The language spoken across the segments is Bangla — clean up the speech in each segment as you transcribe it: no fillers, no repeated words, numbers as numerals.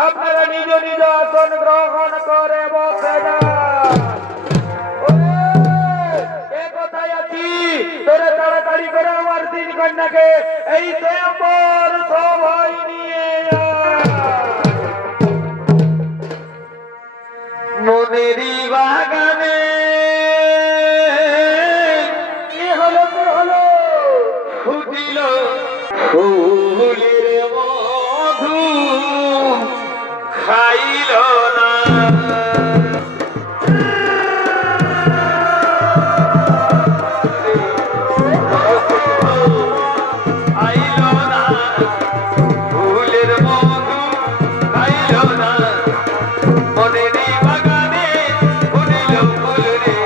আপনারা নিজ নিজ আসন গ্রহণ করে বসে কোথায় আছি তোরা তাড়াতাড়ি করে আমার তিন কন্যাকে এই স্বয়ম্বর সভায় নিয়ে মনেরই বাগানে কি হলো ফুটিল ফুলের মধু খাইল না আইল না ফুলের মধু খাইল না মনেরই বাগানে ফুটিল ফুল রে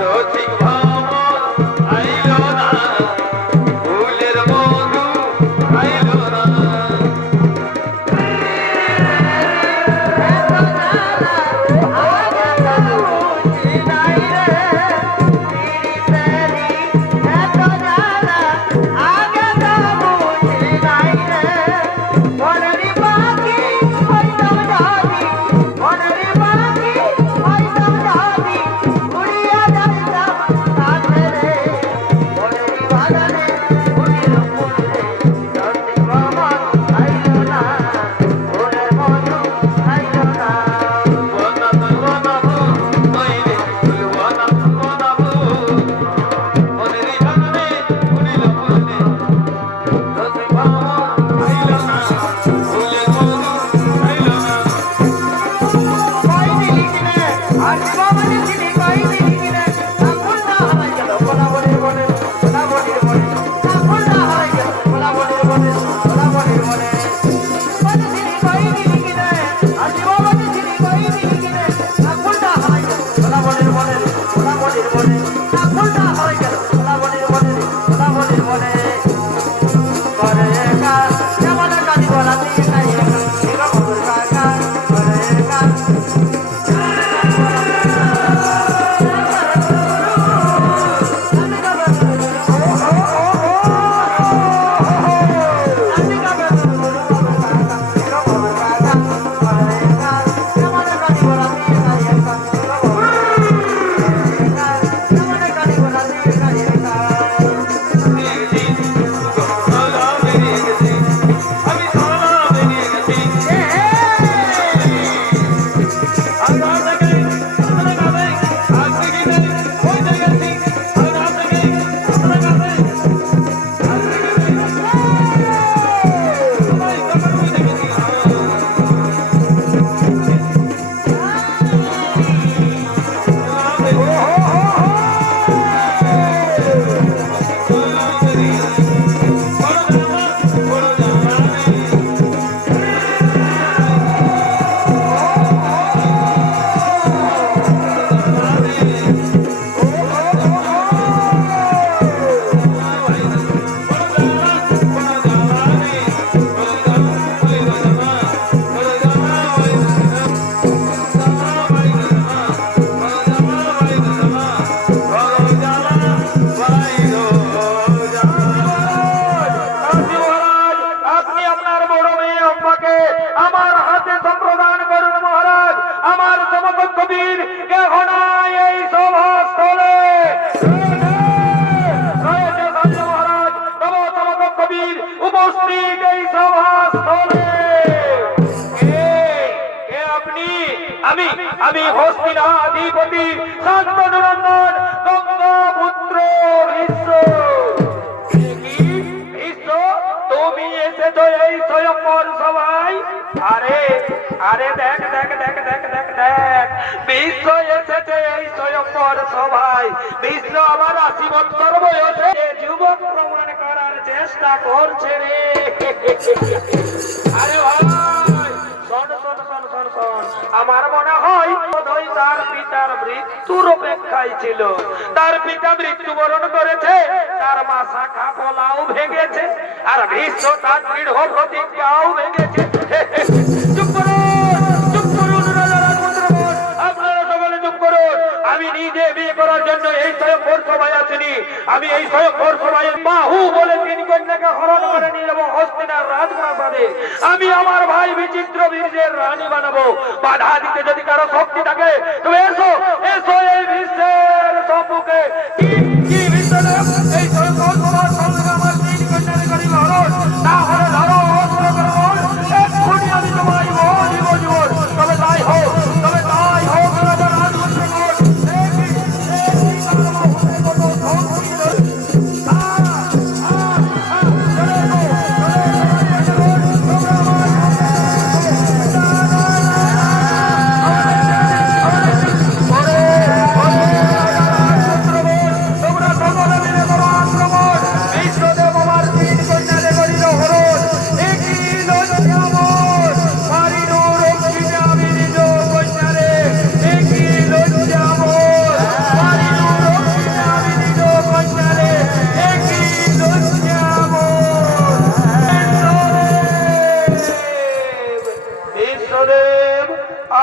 রসিক ভ্রমণ আইল না ফুলের মধু হস্তিনাধিপতি শান্তনুনন্দন গঙ্গাপুত্র ভীষ্ম। ভীষ্ম, তুমি এসেছো এই স্বয়ংবর সভায়? আরে আরে দেখ দেখ দেখ দেখ দেখ দেখ, ভীষ্ম এসেছে এই স্বয়ংবর সভায়। ভীষ্ম আমার 80 বছর বয়সে যুবক প্রমাণ করার চেষ্টা করছে রে। আরে ভাই শোন শোন শোন শোন শোন, আমার মনে হয় বোধহয় তার পিতার মৃত্যুর অপেক্ষায় ছিল। তার পিতা মৃত্যুবরণ করেছে, তার মা শাখা পোলাও ভেঙেছে, আর ভীষ্ম তার দৃঢ় প্রতিজ্ঞাও ভেঙেছে। চুপ করুন, চুপ করুন রাজা রাজপুত্রগণ, আপনারা সকলে চুপ করুন। আমি নিজে বিয়ে করার জন্য এই স্বয়ংবর সভায় আসিনি। আমি এই স্বয়ংবর সভায় বাহু বলে 3 কন্যাকে হরণ করে নিয়ে যাবো হস্তিনার রাজপ্রাসাদে। আমি আমার ভাই বিচিত্র বীর্যের রানী বানাবো। বাধা দিতে যদি কারো শক্তি থাকে তুমি এসো, এসো এই বিশ্বের সম্মুখে। কি বিশ্বদেব, এই স্বয়ংবর সভার সঙ্গে আমার 3 কন্যাকে করি হরণ, না হলে ধরো অস্ত্র গ্রহণ, এক্ষুনি আমি তোমায় দিব জীবন। তবে তাই হোক, তবে তাই হোক রাজা রাজপুত্রগণ।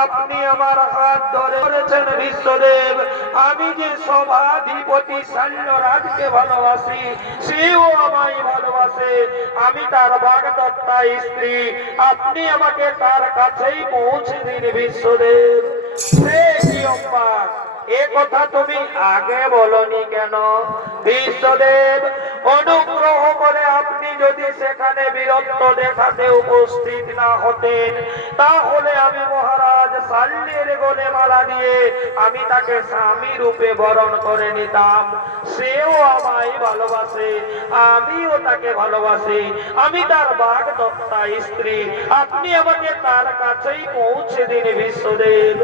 আপনি আমার হাত ধরে করেছেন বিশ্বদেব। আমি যে সভাধিপতি শৈলরাজকে ভালোবাসি, সেও আমায় ভালোবাসে। আমি তার বাগদত্তা স্ত্রী। আপনি আমাকে তার কাছেই পৌঁছে দিন বিশ্বদেব। সে কি অম্বা, এ কথা তুমি আগে বলনি কেন বিশ্বদেব? অনুগ্রহ করে আপনি যদি সেখানে বীরত্ব দেখাতে উপস্থিত না হতেন, তাহলে আমি মহারাজ শাল্যের গলে মালা দিয়ে আমি তাকে স্বামী রূপে বরণ করে নিতাম। সেও আমায় ভালোবাসে, আমিও তাকে ভালোবাসি। আমি তার বাগদত্তা স্ত্রী। আপনি আমাকে তার কাছেই পৌঁছে দিন বিশ্বদেব।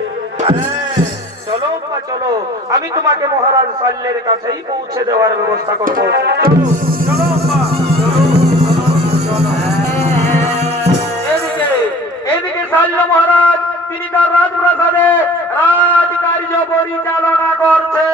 চলো মা চলো, আমি তোমাকে মহারাজ শাল্যের কাছেই পৌঁছে দেওয়ার ব্যবস্থা করবো। চলো মা চলো, চলো। এদিকে শাল্য মহারাজ, তিনি তার রাজপ্রাসাদে রাজকার্য পরিচালনা করছে।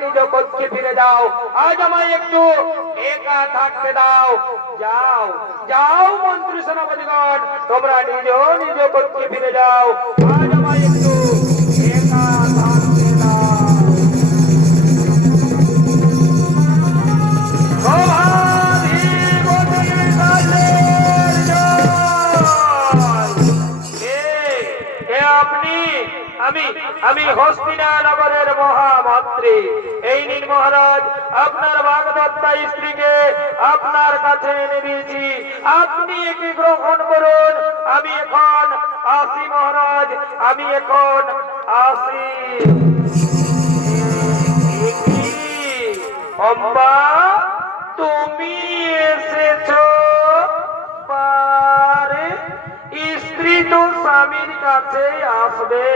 নিজ কক্ষে ফিরে যাও। আজ আমায় একটু একা থাকতে দাও। যাও যাও মন্ত্রী সেনাপতিগণ, তোমরা নিজ নিজ কক্ষে ফিরে যাও। আজ আমায় একটু একা থাকতে দাও। আমি হস্তিনানগরের মহামন্ত্রী। এই নিন মহারাজ, আপনার বাগদত্তা স্ত্রীকে আপনার কাছে এনে দিয়েছি, আপনি একে গ্রহণ করুন। আমি এখন আসি মহারাজ, আমি এখন আসি। অম্বা, তুমি এসেছো? পারে স্ত্রী তো স্বামীর কাছে আসবে।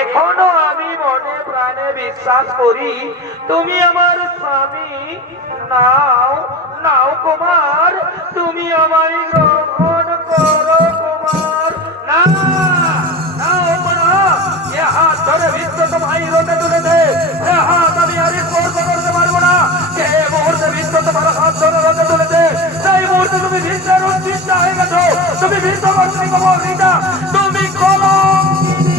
এখনো আমি মনে প্রাণে বিশ্বাস করি তুমি আমার স্বামী। নাও নাও কুমার, তুমি আমায় গ্রহণ করো কুমার। না হাত ধরে বিশ্ব তোমায় রোদে তুলেছে, হাত আমি আর স্পর্শ করতে পারবো না। যে মুহূর্তে বিশ্ব তোমার হাত ধরে রোদে তুলেছে, সেই মুহূর্তে তুমি বিশ্বের উচ্ছিষ্ট হয়ে গেছো। তুমি বিশ্ব কর্তৃক কমলিতা, তুমি কলঙ্কিনী।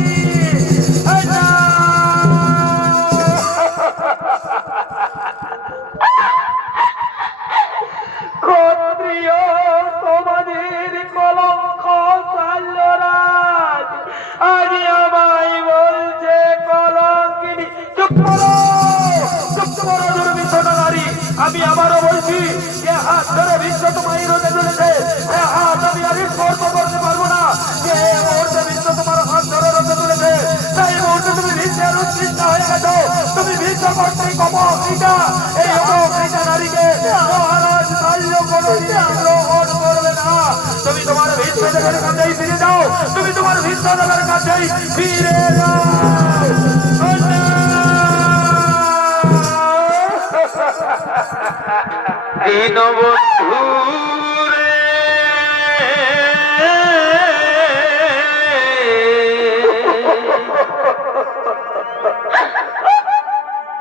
ক্ষত্রিয় তোমাদের কলঙ্ক চাল্যরাজ, আজ আমায় বলছে কলঙ্কিনী। চুপ করো, চুপ করো দুর্বিষণ নারী। আমি আবারও বলছি, যে হাত ধরে বিশ্ব তোমায় রোদে তুলেছে, হাত আমি আর স্পর্শ করতে পারবো না। যে মুহূর্তে বিশ্ব তোমার হাত ধরে রোদে তুলেছে, সেই মুহূর্তে তুমি বিশ্বের উৎকৃষ্ট হয়ে গেছো। তুমি বিশ্ব কর্তৃক অপকৃতা। এই অপকৃতা নারীকে মহারাজ শাল্য কোনদিন গ্রহণ করবে না। তুমি তোমার বিশ্বদেবের কাছেই ফিরে যাও, তুমি তোমার বিশ্বদেবের কাছেই ফিরে যাও। দীনবন্ধু রে,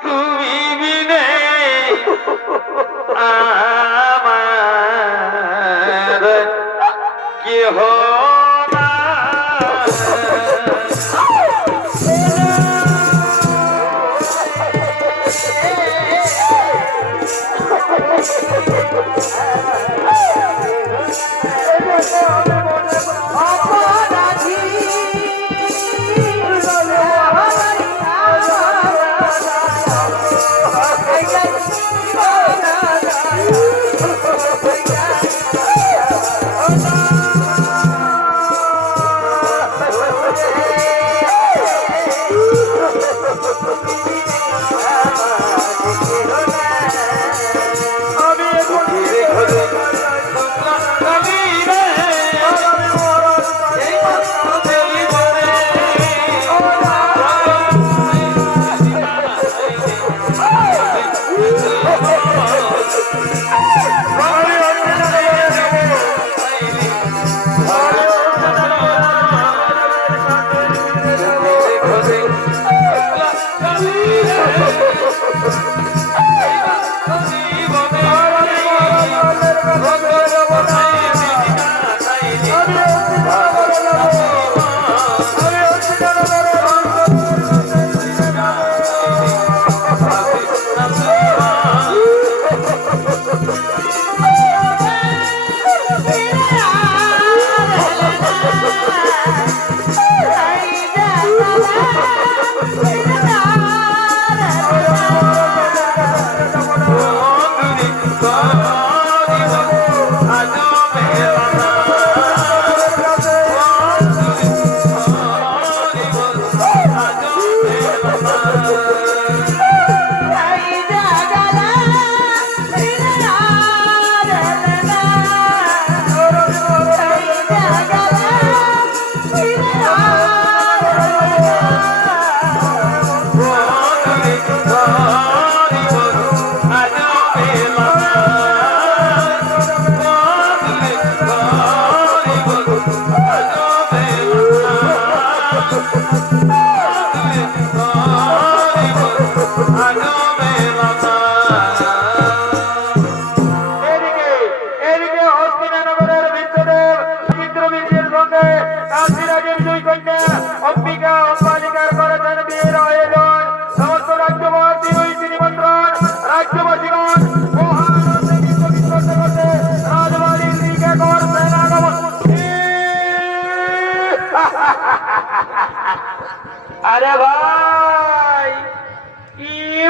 তুমি বিনে আমার কেহ না।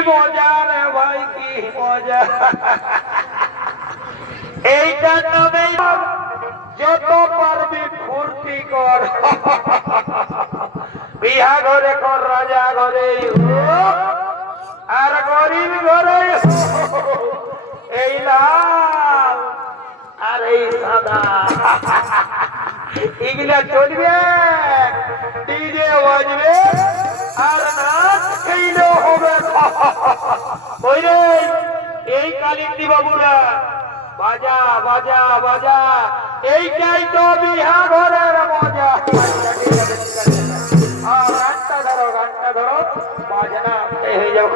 মজা রে ভাই, কি মজা। এইটা তবে যত পারবি ফুর্তি কর, বিহা ঘরে কর, রাজা ঘরে আর গরিব ঘরে এই লাল আর এই সাদা এগুলা চলবে, ডিজে বাজবে আর নাচ খেলেও হবে। ওই রে এই কালিন্দী বাবুরা বাজা বাজা বাজা, এইটাই তো বিহা ঘরের মজা। গানটা ধরো বাজনা হয়ে যাও।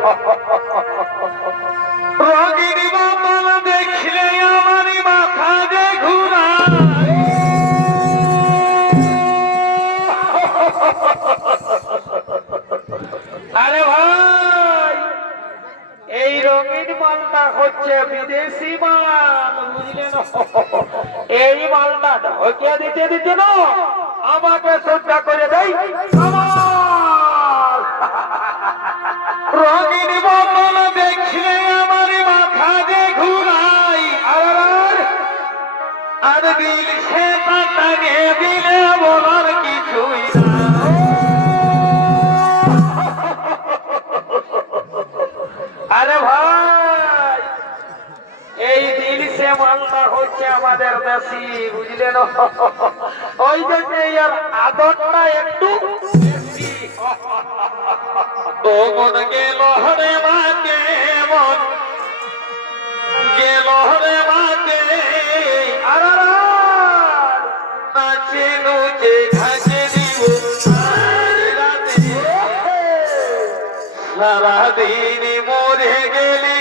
রোগীর বাবা দেখলে আমার মাথা যে ঘুরায়। আরে ভাই, এই রঙিন মালটা হচ্ছে বিদেশি মাল, বুঝলেন? এই মালটা ঢকিয়ে দিতে দিতে না আমাকে শ্রদ্ধা করে দেয় আমার। রোগীর বাবা দেখলে আমার মাথা যে ঘুরাই। আর দিল সে তাকে দিলে বলার কিছুই নাই। আরে ভাই, এই দিল সে মালটা হচ্ছে আমাদের দেশি, বুঝলেন? ওই জন্য এর আদরটা একটু বেশি। ও মন গেল হরে মাকে, মন গেল হরে মাকে। আর নাচে নুচে ঘাসে দিব রাতে, সারাদিন মরে গেলি